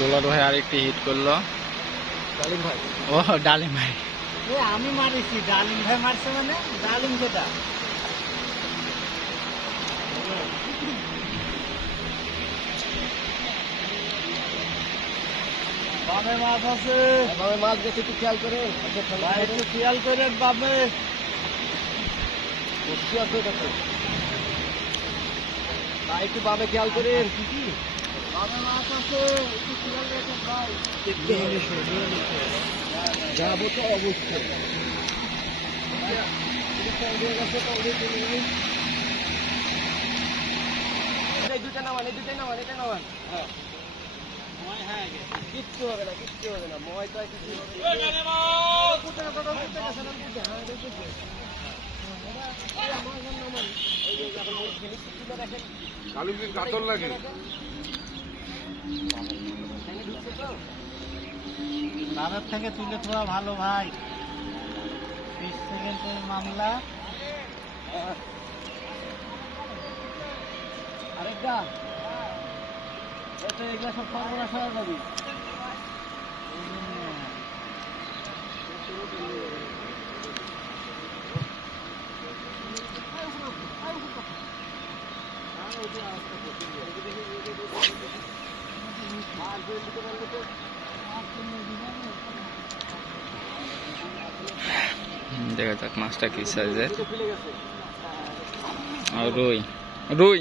দোলার ভাই আরেকটি হিট করল। ডালিম ভাই? ও ডালিম ভাই। আমি মারিছি। ডালিম ভাই মারছে মানে? ডালিম যেটা? বামে মাছ আছে। বামে মাছ গেছে একটু খেয়াল করে। ভাই একটু খেয়াল করে বাবে আছে ভাই একটু বামে খেয়াল করেন বামে মাছ যাব তো অবশ্যই দুটা নামান এই দুটাই নামান এটা নামান হ্যাঁ কিচ্ছু হবে না কিচ্ছু হবে না ময় তো কিছু হবে। কালু কাতল লাগে দাদার থেকে তুলে তোলা ভালো ভাই। মামলা। আরেকটা। সব সর্বনাশ হয়ে দেখা যাক মাছটা কি সাইজের আর রুই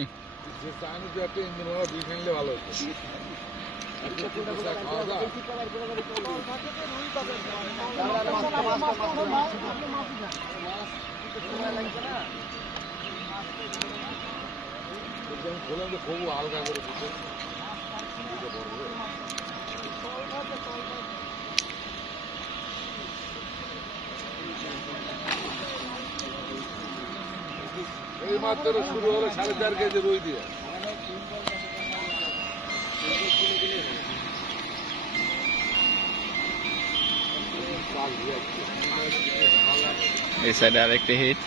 খুব হালকা করে। এই মাত্র শুরু হলো সাড়ে চার কেজি রুই দিয়ে এই সাইডে আরেকটি হিট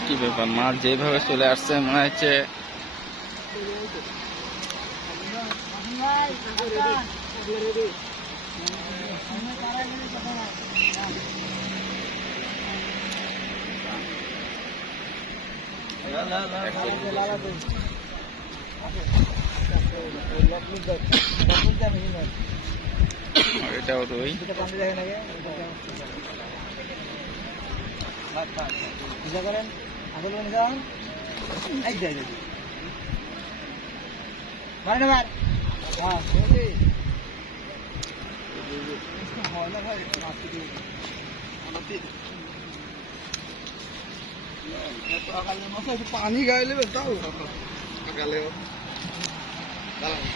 কি ব্যাপার মাছ যেভাবে চলে আসছে মনে হচ্ছে আর এটাও রুই পূজা করেন আগল বনে যান এই যাই যাই মারে না হ্যাঁ হয় না ভাই পানি গাইলে তাও সকালেও